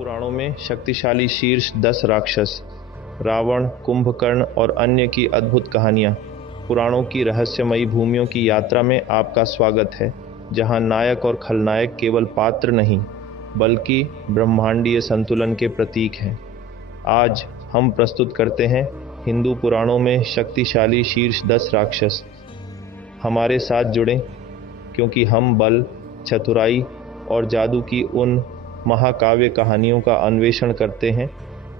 पुराणों में शक्तिशाली शीर्ष 10 राक्षस रावण, कुंभकर्ण और अन्य की अद्भुत कहानियाँ। पुराणों की रहस्यमयी भूमियों की यात्रा में आपका स्वागत है, जहाँ नायक और खलनायक केवल पात्र नहीं, बल्कि ब्रह्मांडीय संतुलन के प्रतीक हैं। आज हम प्रस्तुत करते हैं हिंदू पुराणों में शक्तिशाली शीर्ष 10 राक्षस। हमारे साथ जुड़ें, क्योंकि हम बल, चतुराई और जादू की उन महाकाव्य कहानियों का अन्वेषण करते हैं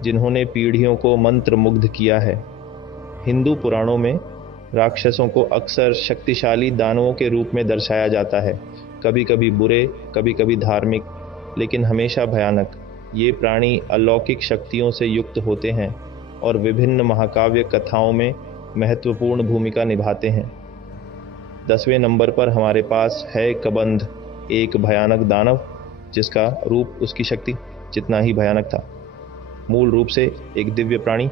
जिन्होंने पीढ़ियों को मंत्रमुग्ध किया है। हिंदू पुराणों में राक्षसों को अक्सर शक्तिशाली दानवों के रूप में दर्शाया जाता है, कभी कभी बुरे, कभी कभी धार्मिक, लेकिन हमेशा भयानक। ये प्राणी अलौकिक शक्तियों से युक्त होते हैं और विभिन्न महाकाव्य कथाओं में महत्वपूर्ण भूमिका निभाते हैं। 10वें नंबर पर हमारे पास है कबंध, एक भयानक दानव जिसका रूप उसकी शक्ति जितना ही भयानक था। मूल रूप से एक दिव्य प्राणी,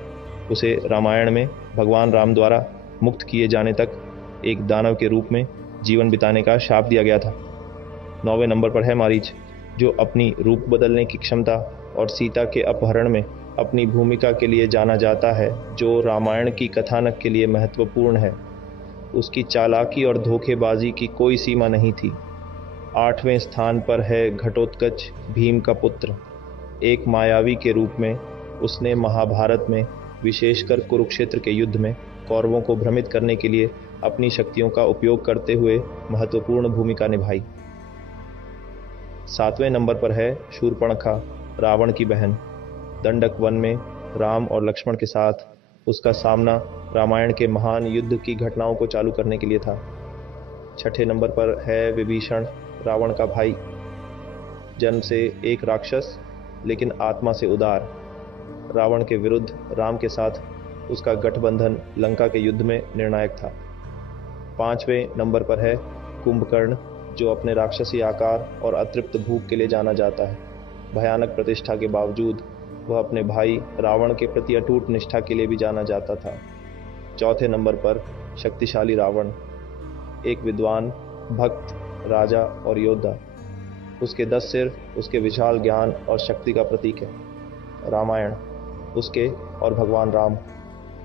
उसे रामायण में भगवान राम द्वारा मुक्त किए जाने तक एक दानव के रूप में जीवन बिताने का शाप दिया गया था। 9वें नंबर पर है मारीच, जो अपनी रूप बदलने की क्षमता और सीता के अपहरण में अपनी भूमिका के लिए जाना जाता है, जो रामायण की कथानक के लिए महत्वपूर्ण है। उसकी चालाकी और धोखेबाजी की कोई सीमा नहीं थी। 8वें स्थान पर है घटोत्कच, भीम का पुत्र। एक मायावी के रूप में उसने महाभारत में, विशेषकर कुरुक्षेत्र के युद्ध में, कौरवों को भ्रमित करने के लिए अपनी शक्तियों का उपयोग करते हुए महत्वपूर्ण भूमिका निभाई। 7वें नंबर पर है शूर्पणखा, रावण की बहन। दंडक वन में राम और लक्ष्मण के साथ उसका सामना रामायण के महान युद्ध की घटनाओं को चालू करने के लिए था। 6ठे नंबर पर है विभीषण, रावण का भाई। जन्म से एक राक्षस, लेकिन आत्मा से उदार। रावण के विरुद्ध राम के साथ उसका गठबंधन लंका के युद्ध में निर्णायक था। 5वें नंबर पर है कुंभकर्ण, जो अपने राक्षसी आकार और अतृप्त भूख के लिए जाना जाता है। भयानक प्रतिष्ठा के बावजूद वह अपने भाई रावण के प्रति अटूट निष्ठा के लिए भी जाना जाता था। 4थे नंबर पर शक्तिशाली रावण, एक विद्वान, भक्त, राजा और योद्धा। उसके 10 सिर उसके विशाल ज्ञान और शक्ति का प्रतीक है। रामायण उसके और भगवान राम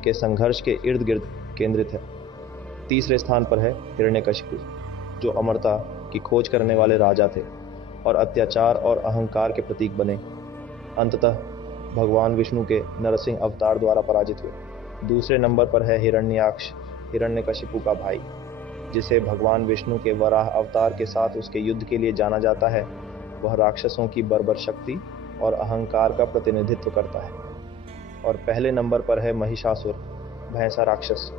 के संघर्ष के इर्द गिर्द केंद्रित है। 3रे स्थान पर है हिरण्यकशिपु, जो अमरता की खोज करने वाले राजा थे और अत्याचार और अहंकार के प्रतीक बने। अंततः भगवान विष्णु के नरसिंह अवतार द्वारा पराजित हुए। 2रे नंबर पर है हिरण्याक्ष, हिरण्यकशिपु का भाई, जिसे भगवान विष्णु के वराह अवतार के साथ उसके युद्ध के लिए जाना जाता है। वह राक्षसों की बर्बर शक्ति और अहंकार का प्रतिनिधित्व करता है। और पहले नंबर पर है महिषासुर, भैंसा राक्षस।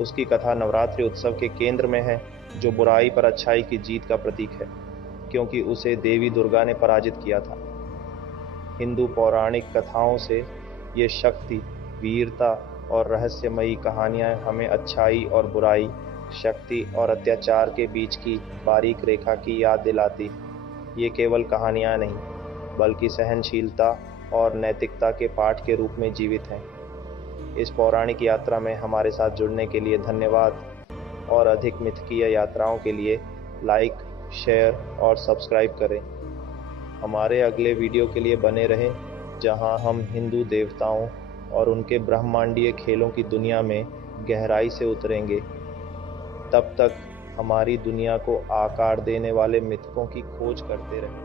उसकी कथा नवरात्रि उत्सव के केंद्र में है, जो बुराई पर अच्छाई की जीत का प्रतीक है, क्योंकि उसे देवी दुर्गा ने पराजित किया था। हिंदू पौराणिक कथाओं से ये शक्ति, वीरता और रहस्यमयी कहानियाँ हमें अच्छाई और बुराई, शक्ति और अत्याचार के बीच की बारीक रेखा की याद दिलाती। ये केवल कहानियाँ नहीं, बल्कि सहनशीलता और नैतिकता के पाठ के रूप में जीवित हैं। इस पौराणिक यात्रा में हमारे साथ जुड़ने के लिए धन्यवाद, और अधिक मिथकीय यात्राओं के लिए लाइक, शेयर और सब्सक्राइब करें। हमारे अगले वीडियो के लिए बने रहें, जहां हम हिंदू देवताओं और उनके ब्रह्मांडीय खेलों की दुनिया में गहराई से उतरेंगे। तब तक हमारी दुनिया को आकार देने वाले मिथकों की खोज करते रहें।